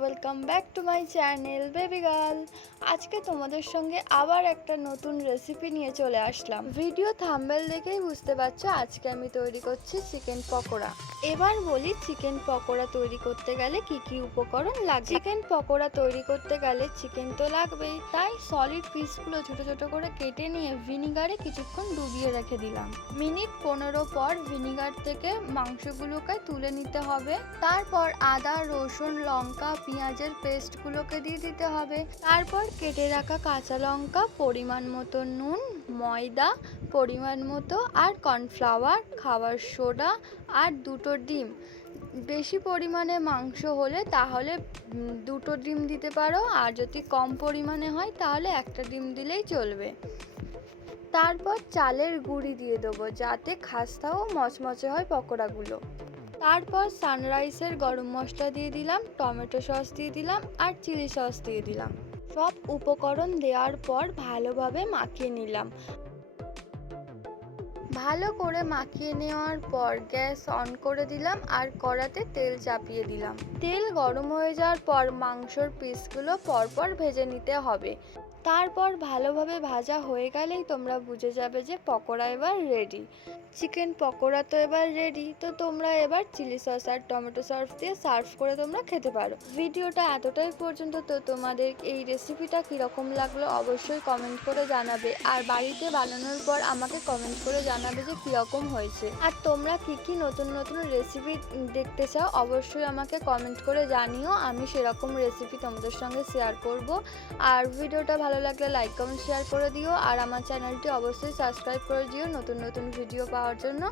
Welcome back to my channel baby girl আজকে তোমাদের সঙ্গে আবার একটা নতুন রেসিপি নিয়ে চলে আসলাম। ভিডিও থাম্বেল দেখেই বুঝতে পারছ আজকে আমি তৈরি করছি চিকেন পকোড়া। এবার বলি চিকেন পকোড়া তৈরি করতে গেলে কি কি উপকরণ লাগবে? চিকেন পকোড়া তৈরি করতে গেলে চিকেন তো লাগবেই। তাই সলিড পিসগুলো ছোট ছোট করে কেটে নিয়ে ভিনিগারে কিছুক্ষণ ডুবিয়ে রেখে দিলাম। মিনিট পনেরো পর ভিনিগার থেকে মাংসগুলোকে তুলে নিতে হবে। তারপর আদা, রসুন, লঙ্কা পেঁয়াজের পেস্টগুলোকে দিয়ে দিতে হবে। তারপর কেটে রাখা কাঁচা লঙ্কা, পরিমাণ মতো নুন, ময়দা, পরিমাণ মতো আর কর্নফ্লাওয়ার, খাবার সোডা আর দুটো ডিম। বেশি পরিমাণে মাংস হলে তাহলে দুটো ডিম দিতে পারো, আর যদি কম পরিমাণে হয় তাহলে একটা ডিম দিলেই চলবে। তারপর চালের গুঁড়ি দিয়ে দেবো, যাতে খাস্তা ও মচমচে হয় পকোড়াগুলো। তারপর সানরাইসের গরম মশলা দিয়ে দিলাম, টমেটো সস দিয়ে দিলাম আর চিলি সস দিয়ে দিলাম। সব উপকরণ দেওয়ার পর ভালোভাবে মাখিয়ে নিলাম। ভালো করে মাখিয়ে নেওয়ার পর গ্যাস অন করে দিলাম আর কড়াতে তেল চাপিয়ে দিলাম। তেল গরম হয়ে যাওয়ার পর মাংসর পিসগুলো পরপর ভেজে নিতে হবে। তারপর ভালোভাবে ভাজা হয়ে গেলেই তোমরা বুঝে যাবে যে পকোড়া এবার রেডি চিকেন পকোড়া তো এবার রেডি তো তোমরা এবার চিলি সস আর টমেটো সস দিয়ে সার্ভ করে তোমরা খেতে পারো। ভিডিওটা এতটাই পর্যন্ত, তো তোমাদের এই রেসিপিটা কীরকম লাগল অবশ্যই কমেন্ট করে জানাবে। আর বাড়িতে বানানোর পর আমাকে কমেন্ট করে জানাবে যে কীরকম হয়েছে। আর তোমরা কি কি নতুন নতুন রেসিপি দেখতে চাও, অবশ্যই আমাকে কমেন্ট করে জানিও। আমি সেরকম রেসিপি তোমাদের সঙ্গে শেয়ার করব। আর ভিডিওটা ভালো লাগলে লাইক কমেন্ট শেয়ার করে দিও। আর আমার চ্যানেলটি অবশ্যই সাবস্ক্রাইব করে দিও নতুন নতুন ভিডিও পাওয়ার জন্য।